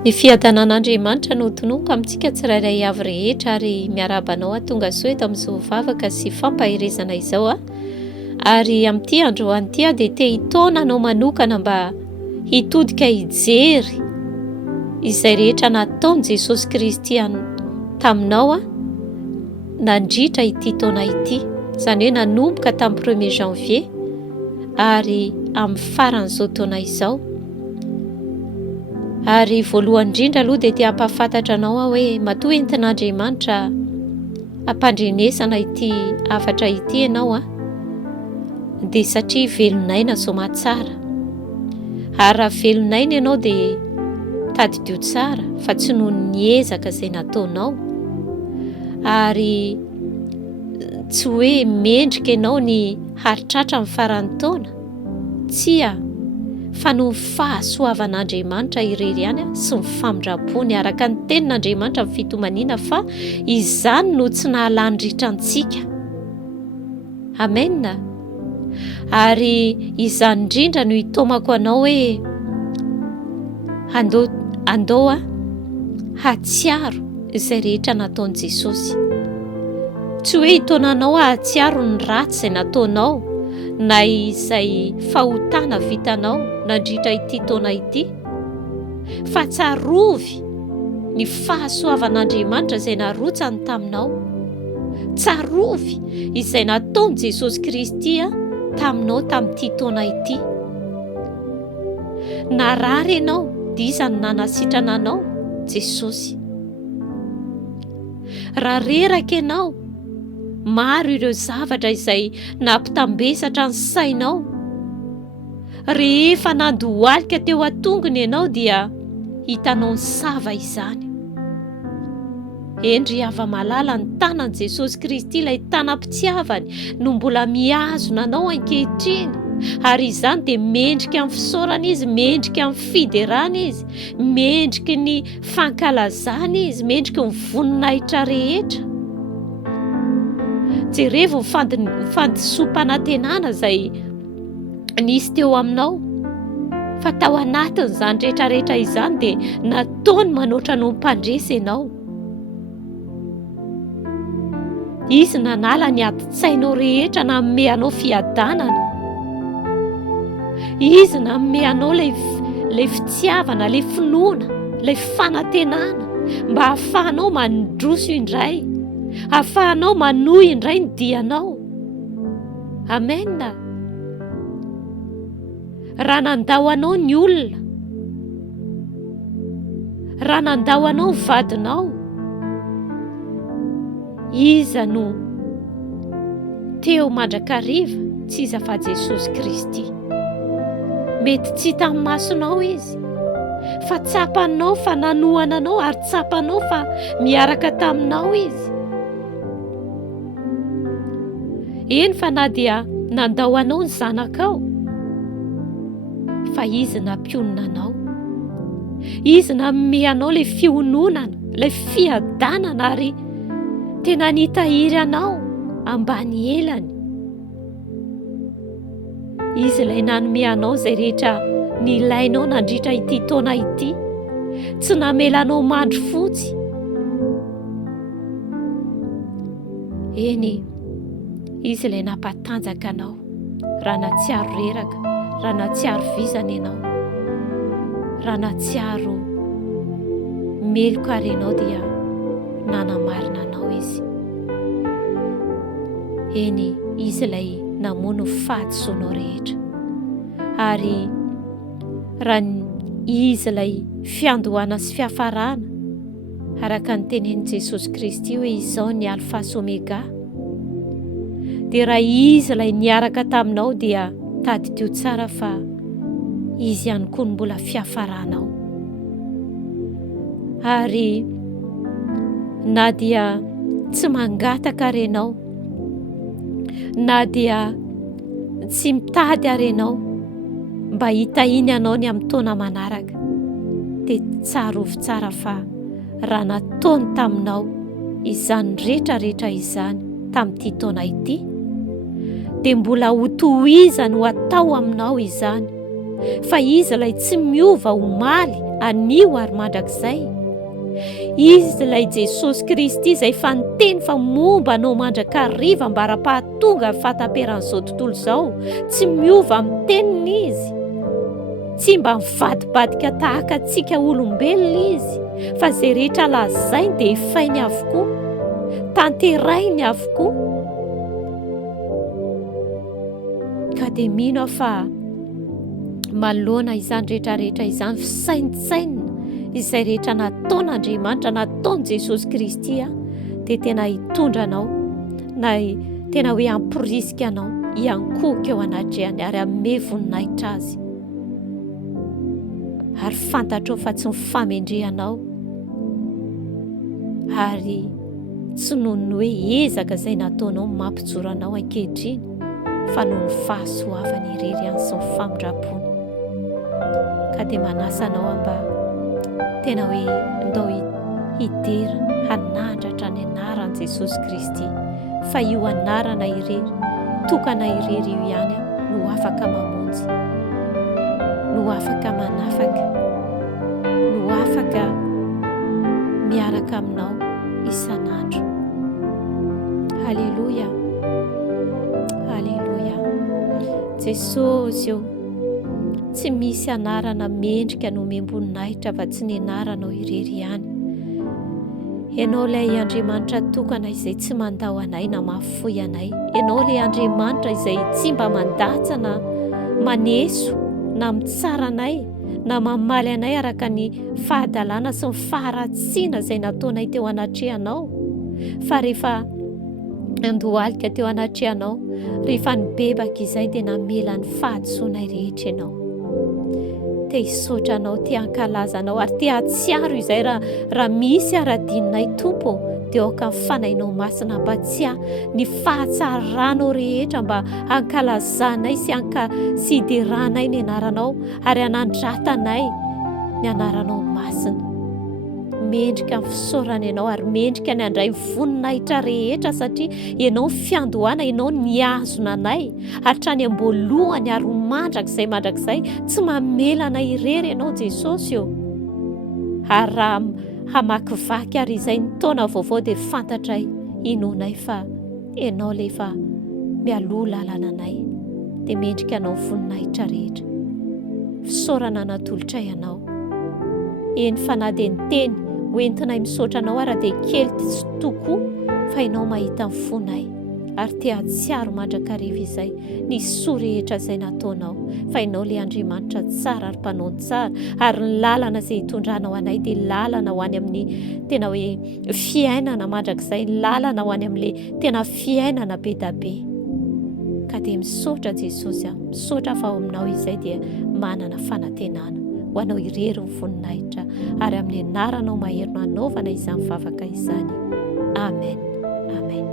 Ny fiadanan'Andriamanitra no tonoka amintsika tsirairay avy rehetra ary miarabanao tonga soa eto amin'izao vavaka sy fampahirezana izao ary amin'ity androany ity dia te hitona anao manokana mba hitodika hijery izay rehetra nataony Jesosy Kristy taminao nandritra ity taona ity, izany hoe nanomboka tamin'ny 1er janvier ary amin'ny faran'izao taona izao. Ary voalohany indrindra aloha dia te hampafantatra anao hoe matoa entin'Andriamanitra hampandrenesana ity hafatra ity ianao dia satria velonaina somatsara. Ary raha velonaina ianao dia tadidio tsara fa tsy noho ny ezaka izay nataonao. Ary tsy hoe mendrika ianao ny haritratra amin'ny faran'ny taona, tsia fa no fahasoavan'Andriamanitra irery ihany sy ny famindram-pony araka ny tenin'Andriamanitra amin'ny fitomaniana fa izany no tsy nahalandritrantsika. Amen. Ary izany indrindra no hitomako anao hoe andao hatsiaro izay rehetra nataon'i Jesosy. Tsy hoe hitonanao hatsiaro ny ratsy izay nataonao na izay fahotana vitanao nandritra ity taona ity, fa tsarovy ny fahasoavan'Andriamanitra izay narotsany taminao. Tsarovy izay nataony Jesosy Kristy taminao tamin'ity taona ity. Narary ianao dia izany nanasitrana anao Jesosy. Raha reraka ianao, maro ireo zavatra izay nampitambesatra ny sainao. Rehefa nandohalika teo an-tongony ianao dia hitanao ny sava izany. Endry ava-malala ny tanan'i Jesosy Kristy, ilay tanam-pitiavany no mbola mihazona anao ankehitriny. Ary izany dia mendrika amin'ny fisaorana izy, mendrika amin'ny fiderana izy, mendrika ny fankalazana izy, mendrika ny voninahitra rehetra. Jerevo ny fandisompanantenana izay nisy teo aminao, fa tao anatin'izany rehetrarehetra izany dia nataony manoatra no mpandresy ianao. Izy nanala ny ati-tsainao rehetra, nanome anao fiadanana. Izy nanome anao ilay fitiavana, ilay finoana, ilay fanantenana mba hahafahanao mandroso indray, hahafahanao manohy indray ny dianao. Amen. Raha nandao anao ny olona, raha nandao anao ny vadinao, iza no teo mandrakariva? Tsy iza fa Jesosy Kristy. Mety tsy tamin'ny masonao izy, fa tsapanao, fa nanohana anao, ary tsapanao fa miaraka taminao izy. Eny fa na dia nandao anao ny zanakao, fa izy nampionona anao. Izy nanome anao ilay fiononana, ilay fiadanana, ary tena nitahiry anao ambany elany. Izy ilay nanome anao izay rehetra nilainao nandritra ity taona ity, tsy namelanao mandry fotsy. Eny, izy ilay nampatanjaka anao raha natsiaro reraka, raha natsiaro vizana ianao, raha natsiaro meloka ary ianao dia nanamarina anao izy. Eny, izy ilay namono fahadisoanao rehetra. Ary raha izy ilay fiandohana sy fiafarana, araka ny tenenin Jesosy Kristy hoe izao ny alfa sy omega, dia raha izy ilay niaraka taminao dia tadidio tsara fa izy ihany koa no mbola fiafaranao. Ary na dia tsy mangataka ary ianao, na dia tsy mitady ary ianao mba hitahiny anao ny amin'ny taona manaraka, dia tsarovy tsara fa raha nataony taminao izany rehetrarehetra izany tamin'ity taona ity, dia mbola ho tohizany ho atao aminao izany fa izy ilay tsy miova omaly anio ary mandrakizay. Izy ilay Jesosy Kristy izay fa niteny fa momba anao mandrakariva mba ra-pahatonga fahataperan'izao tontolo izao. Tsy miova amin'ny teniny izy, tsy mba mivadibadika tahaka antsika olombelona izy, fa izay rehetra lazainy dia ifainy avokoa, tanterainy avokoa. Ka dia mino aho fa manoloana izany rehetrarehetra izany fisainitsainina izay rehetra nataon'Andriamanitra, nataon'i Jesosy Kristy dia tena hitondra anao na tena hoe hamporisika anao hiankohika ao anatrehany ary hanome voninahitra azy. Ary fantatrao fa tsy mifamendrehanao ary tsy noho ny hoe ezaka izay nataonao mampijoro anao ankehitriny, fa noho ny fahasoavany irery ihany sy ny famindrapony. Ka dia manasa anao mba tena hoe ndao hidera hanandratra ny anaran'i Jesosy Kristy, fa io anarana irery, tokana irery io ihany no afaka mamonjy, no afaka manafaka, no afaka miaraka aminao isan'andro. Halleluja, halleluja. Jesosy io tsy misy anarana mendrika no miamboninahitra fa tsy ny anaranao irery ihany. Ianao ilay Andriamanitra tokana izay tsy mandao anay na mahafoy anay. Ianao ilay Andriamanitra izay tsy mba mandatsa na maneso na mitsara anay na mamaly anay araka ny fahadalàna sy ny faharatsiana izay nataonay teo anatrehanao. Fa rehefa andohalika teo anatrehanao, rehefa nibebaka izay dia namela ny fahadisoanay rehetra ianao. Te hisaotra anao, te hankalaza anao ary te hatsiaro izay raha misy aradinonay Tompo, dia aoka ny fanahinao masina mba tsy ny fahatsaranao rehetra mba hankalazanay sy hideranay ny anaranao ary hanandratanay ny anaranao masina. Mendrika ny fisaorana ianao ary mendrika ny handray voninahitra rehetra, satria ianao ny fiandohana, ianao ny azona anay hatrany amboalohany ary mandrakizay tsy mamelana irery ianao Jesosy io. Ary raha hamakivaky ary izay ny taona vaovao dia fantatray inonay fa ianao ilay fa mialoha lalana anay, dia mendrika anao voninahitra rehetra. Fisaorana natolotra ianao, eny fa na dia ny teny hoentinay misaotra anao ary dia kely tokoa, fa ianao mahita ny fonay ary te hatsiaro mandrakariva izay ny soa rehetra izay nataonao. Fa ianao ilay Andriamanitra tsara ary mpanao tsara, ary ny lalana izay hitondranao anay dia lalana ho any amin'ny tena hoe fiainana mandrakizay, lalana ho any amin'ilay tena fiainana be da be. Ka dia misaotra Jesosy, misaotra fa ao aminao izay dia manana fanantenana ho anao irery ny voninahitra, ary amin'ny anaranao mahery no hanaovana izany vavaka izany. Amen, amen.